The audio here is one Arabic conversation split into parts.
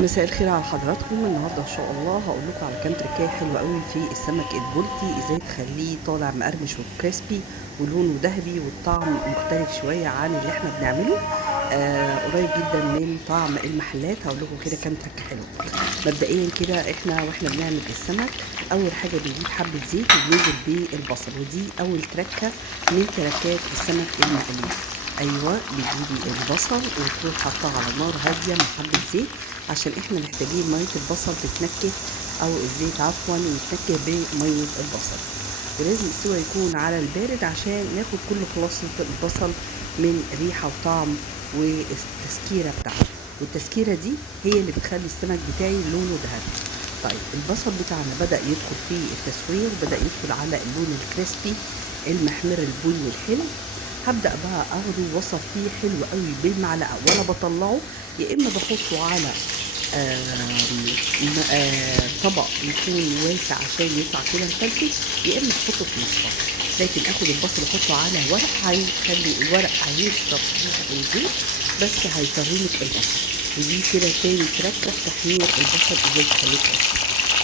مساء الخير على حضراتكم. النهارده ان شاء الله هقول لكم على كام تركايه حلوه قوي في السمك البلطي، ازاي تخليه طالع مقرمش وكريسبي ولونه ذهبي والطعم مختلف شويه عن اللي احنا بنعمله. قريب جدا من طعم المحلات. هقول لكم كده كام تركه حلوه. مبدئيا كده احنا واحنا بنعمل السمك، اول حاجه بنجيب حبه زيت وبننزل بالبصل، ودي اول تركه من تركات السمك المقلي. ايوه، بتجيبي البصل وتروح حاطاه على نار هاديه مع حبه زيت، عشان احنا محتاجين ميه البصل تتنكه، او الزيت عفوا يتنكه بميه البصل. ولازم السوا يكون على البارد عشان ناخد كل خلاصة البصل من ريحة وطعم والتسكيرة بتاعته. والتسكيرة دي هي اللي بتخلي السمك بتاعي لونه ذهبي. طيب البصل بتاعنا بدأ يدخل في التسوية وبدأ يدخل على اللون الكريسبي المحمر البني والحلو. هبدأ بقى اخده واصفيه حلو قوي بالمعلقة وانا بطلعه، يا اما بحطه على طبق يكون واسع عشان يطلع كده مفلفل، يا اما تحطه في مصفى. لكن اخد البصل احطه على ورق هيخلي الورق هيشرب ريحه الزيت، بس هيطريلك البصل. ودي كده تاني تركه في تحمير البصل ازاي تخليه كويس.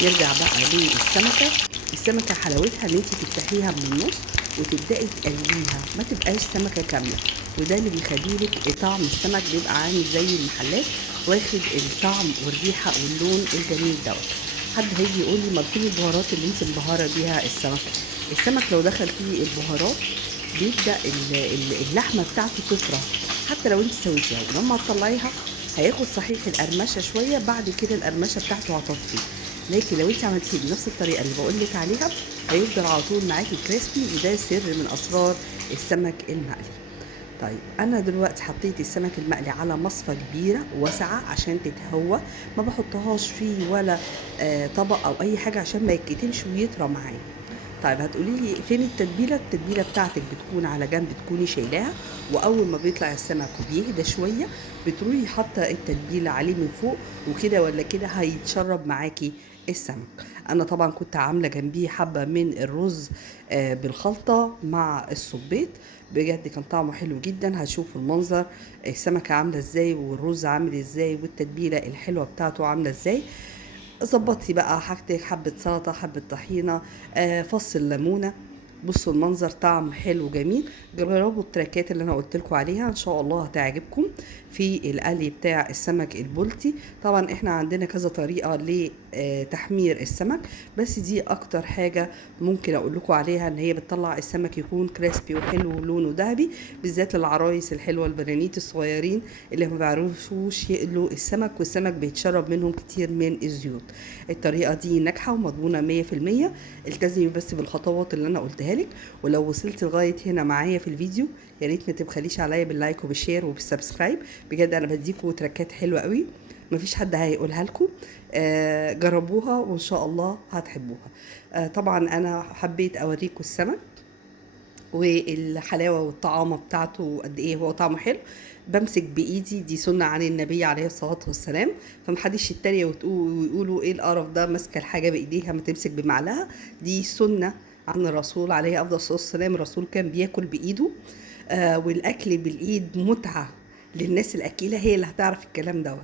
نرجع بقى للسمكه. السمكه حلاوتها ان انت تفتحيها من النص وتبداي تقليها، ما تبقاش سمكه كامله. وده اللي بيخلي لك طعم السمك بيبقى عامل زي المحلات، واخد الطعم والريحه واللون الجميل دوت. حد هيجي يقول لي ما فين البهارات اللي انت مبهره بيها السمك؟ السمك لو دخل فيه البهارات بيبدا اللحمه بتاعته تطرى، حتى لو انت سويتيها. ولما تطلعيها هياخد صحيح القرمشه شويه، بعد كده القرمشه بتاعته هتطفي. لكن لو انت عملتيه بنفس الطريقه اللي بقول لك عليها هيفضل على طول معاكي كريسبي، وده سر من اسرار السمك المقلي. طيب انا دلوقتي حطيت السمك المقلي على مصفى كبيره واسعه عشان تتهوى، ما بحطهاش فيه ولا طبق او اي حاجه عشان ما يتكتمش ويطرى معايا. طيب هتقولي لي فين التتبيله؟ التتبيله بتاعتك بتكون على جنب، تكوني شايلاها، واول ما بيطلع السمك وبيهدى شويه بتروحي حاطه التتبيله عليه من فوق، وكده ولا كده هيتشرب معاكي السمك. انا طبعا كنت عامله جنبيه حبه من الرز بالخلطه مع الصبيط. بجد كان طعمه حلو جدا. هتشوفوا المنظر، السمكه عامله ازاي والرز عامل ازاي والتتبيله الحلوه بتاعته عامله ازاي. ظبطي بقى حاجتك، حبة سلطة، حبة طحينة، فص الليمونة. بصوا المنظر، طعم حلو جميل. جربوا التراكات اللي انا قلت لكم عليها، ان شاء الله هتعجبكم في القلي بتاع السمك البلطي. طبعا احنا عندنا كذا طريقة لتحمير السمك، بس دي اكتر حاجة ممكن اقول لكم عليها، ان هي بتطلع السمك يكون كريسبي وحلو ولونه ذهبي، بالذات للعرايس الحلوة البنانيت الصغيرين اللي ما بيعرفوش يقلوا السمك، والسمك بيتشرب منهم كتير من الزيوت. الطريقة دي ناجحة ومضمونة 100%. التزمي بس بالخطوات اللي انا قلتها لك. ولو وصلت لغاية هنا معايا في الفيديو، يا ريت ما تبخليش عليا باللايك وبالشير وبالسبسكرايب. بجد انا بديكوا تركات حلوة قوي، مفيش حد هيقولها لكم. جربوها وان شاء الله هتحبوها. طبعا انا حبيت اوريكم السمك والحلاوه والطعامه بتاعته قد ايه هو طعمه حلو. بمسك بايدي، دي سنه عن النبي عليه الصلاه والسلام، فمحدش يتريق ويقولوا ايه القرف ده ماسكه الحاجه بايديها ما تمسك بمعلقه. دي سنه عن الرسول عليه افضل الصلاه والسلام. الرسول كان بياكل بايده. والاكل بالايد متعه للناس الاكيله، هي اللي هتعرف الكلام دوت.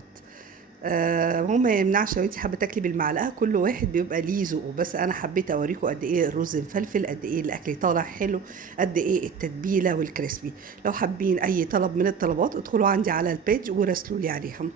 هو ما يمنعش لو انت حابه تاكلي بالمعلقه، كل واحد بيبقى ليه ذوقه، بس انا حبيت اوريكم قد ايه الرز مفلفل، قد ايه الاكل طالع حلو، قد ايه التتبيله والكريسبي. لو حابين اي طلب من الطلبات ادخلوا عندي على البيج وراسلوا لي عليهم.